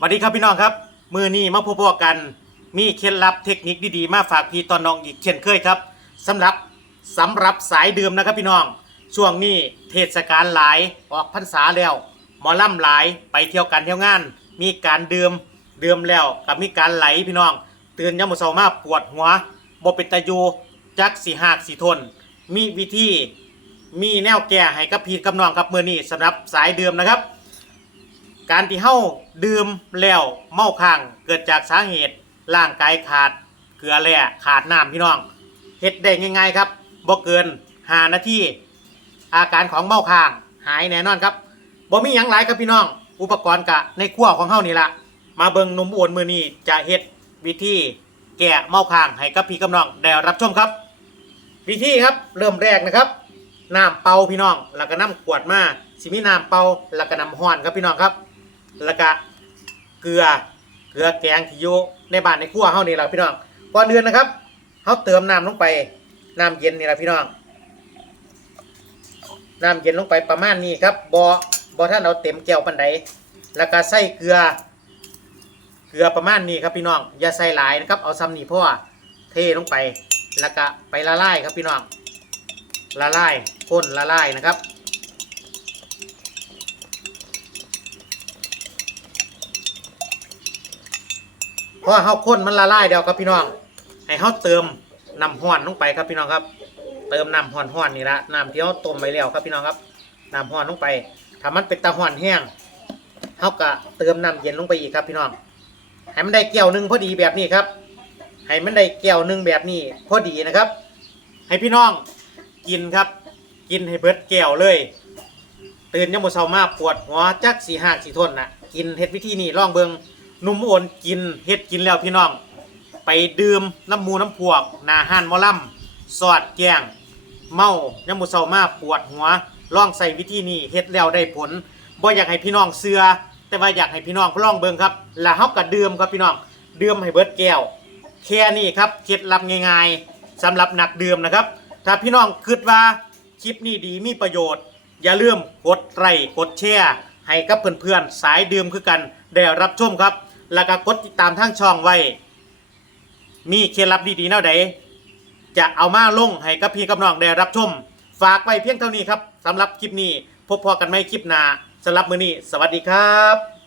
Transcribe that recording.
สวัสดีครับพี่น้องครับ มือนี้มาพบกันมีเคล็ดลับเทคนิคดีๆ มาฝากพี่ตอนน้องอีกเช่นเคยครับสำหรับสำหรับสายดื่มนะครับพี่น้อง ช่วงนี้เทศกาลหลายออกพรรษาแล้วหมอล่ำหลายไปเที่ยวกันเที่ยวงาน มีการดื่มดื่มแล้วกับมีการไหลพี่น้องตื่นยามมื้อเช้ามาปวดหัวบ่เป็นตาอยู่จักสิหากสิทน มีวิธีมีแนวแก้ให้กับพี่กับน้องครับมือนี้สำหรับสายดื่มนะครับ การที่เฮาดื่มแล้วเมาค้างเกิดจากสาเหตุร่างกายขาดเกลือแร่ขาดน้ำพี่น้องเฮ็ดได้ง่ายๆครับบ่เกิน5นาทีอาการของเมาค้างหายแน่นอนครับบ่มีหยังหลายครับพี่น้อง อุปกรณ์กะในครัวของเฮานี่ละมาเบิ่งนุ่มอวนมือนี้จะเฮ็ดวิธีแก้เมาค้างให้กับพี่กับน้องได้รับชมครับ วิธีครับเริ่มแรกนะครับน้ำเปล่าพี่น้องแล้วก็น้ำขวดมาสิมีน้ำเปล่าแล้วก็น้ำห้อนครับพี่น้องครับ แล้วก็เกลือเกลือแกงที่อยู่ในบ้านในครัวเฮานี่แหละพี่น้องก่อนอื่นนะครับเฮาเติมน้ำลงไปน้ำเย็นนี่แหละพี่น้องน้ำเย็นลงไปประมาณนี้ครับบ่บ่ท่านเอาเต็มแก้วปานใดแล้วก็ใส่เกลือ เกลือประมาณนี้ครับพี่น้องอย่าใส่หลายนะครับเอาซ้ำนี่เพราะว่าเทลงไปแล้วก็ไปละลายครับพี่น้องละลายข้นละลายนะครับ ราะว่าเฮาข้นมันละลายเดียวครับพี่น้อง ให้เฮาเติมน้ำห้อนลงไปครับพี่น้องครับ เติมน้ำห้อนๆนี่ละน้ำที่เฮาต้มไว้แล้วครับพี่น้องครับน้ำห้อนลงไปถ้ามันเป็นตะห้อนแห้งเฮาก็เติมน้ำเย็นลงไปอีกครับพี่น้องให้มันได้แก้วหนึ่งพอดีแบบนี้ครับ ให้มันได้แก้วหนึ่งแบบนี้พอดีนะครับ ให้พี่น้องกินครับ กินให้เบิดแก้วเลย ตื่นยามมื้อเช้ามาปวดหัวจักสีหากสีทนน่ะ กินเฮ็ดวิธีนี้ลองเบิง หนุ่มโอนกินเฮ็ดกินแล้วพี่น้อง ไปดื่มน้ำมูน้ำพวกหนาห้านมอลำสอดแกงเมายามมื้อเช้ามาปวดหัวลองใส่วิธีนี้เฮ็ดแล้วได้ผลบ่อยากให้พี่น้องเสือแต่ว่าอยากให้พี่น้องลองเบิ่งครับแล้วเฮาก็ดื่มครับพี่น้องดื่มให้เบิดแก้วแค่นี้ครับเคล็ดลับง่ายๆสำหรับนักดื่มนะครับ ถ้าพี่น้องคิดว่าคลิปนี้ดีมีประโยชน์ อย่าลืมกดไลค์กดแชร์ให้กับเพื่อนๆสายดื่มคือกันได้รับชมครับ แล้วก็กดติดตามทางช่องไว้ มีเคล็ดลับดีๆแนวใดจะเอามาลงให้กับพี่กับน้องได้รับชม ฝากไว้เพียงเท่านี้ครับสำหรับคลิปนี้ พบพอกันไหมคลิปหน้าสำหรับมื้อนี้ สวัสดีครับ